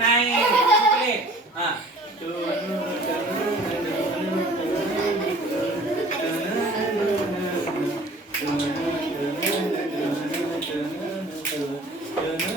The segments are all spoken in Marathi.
nine. Okay. Ah. Dun, à.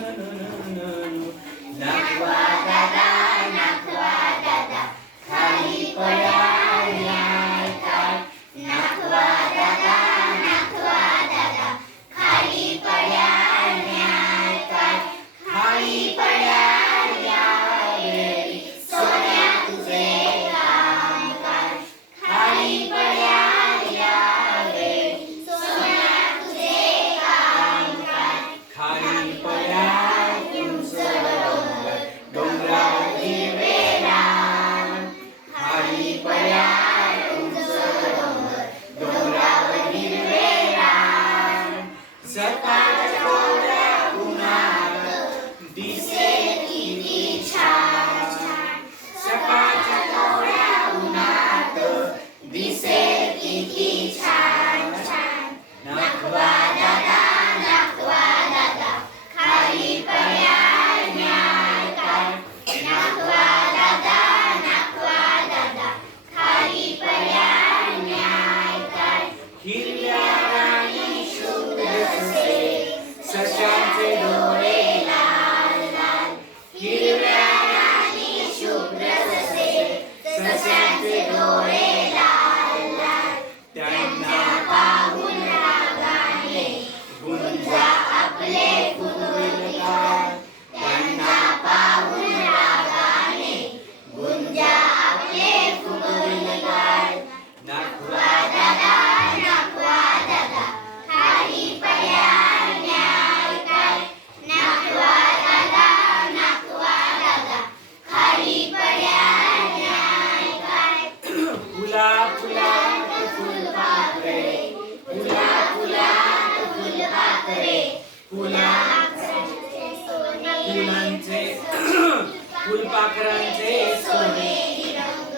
फुलपाखरांचे सोनेरी रंग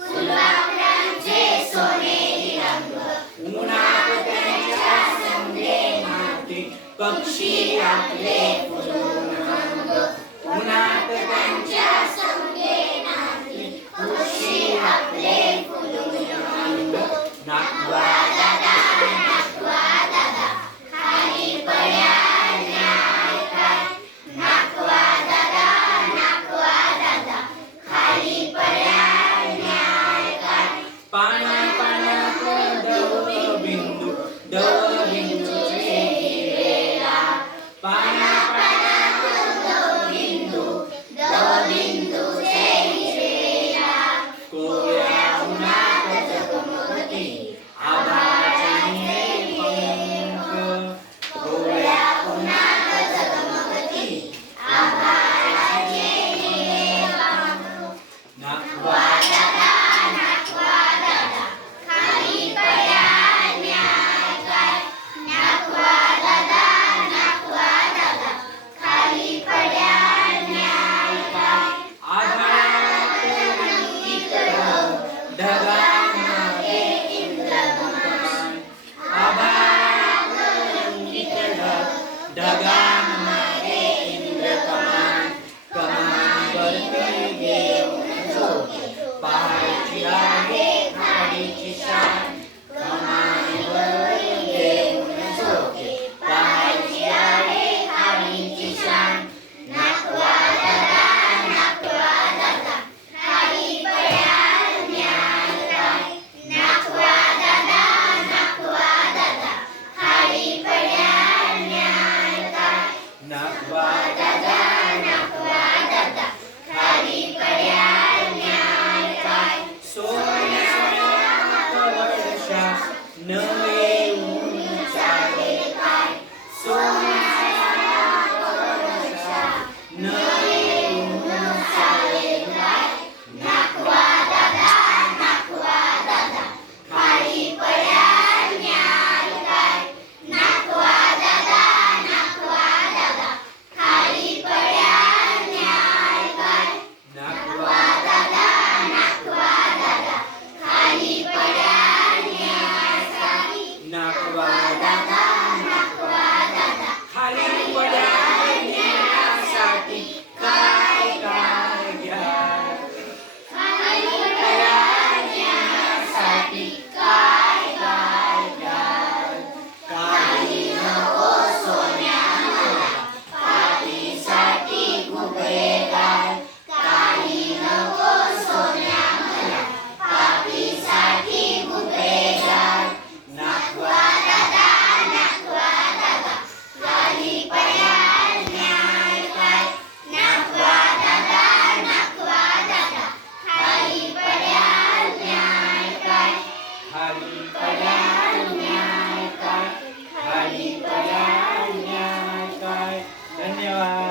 फुलपाखरांचे सोनेरी रंग. उन्हात त्यांच्या संगे माती पक्षी आपले ผิวนั้นสุขไป धन्यवाद.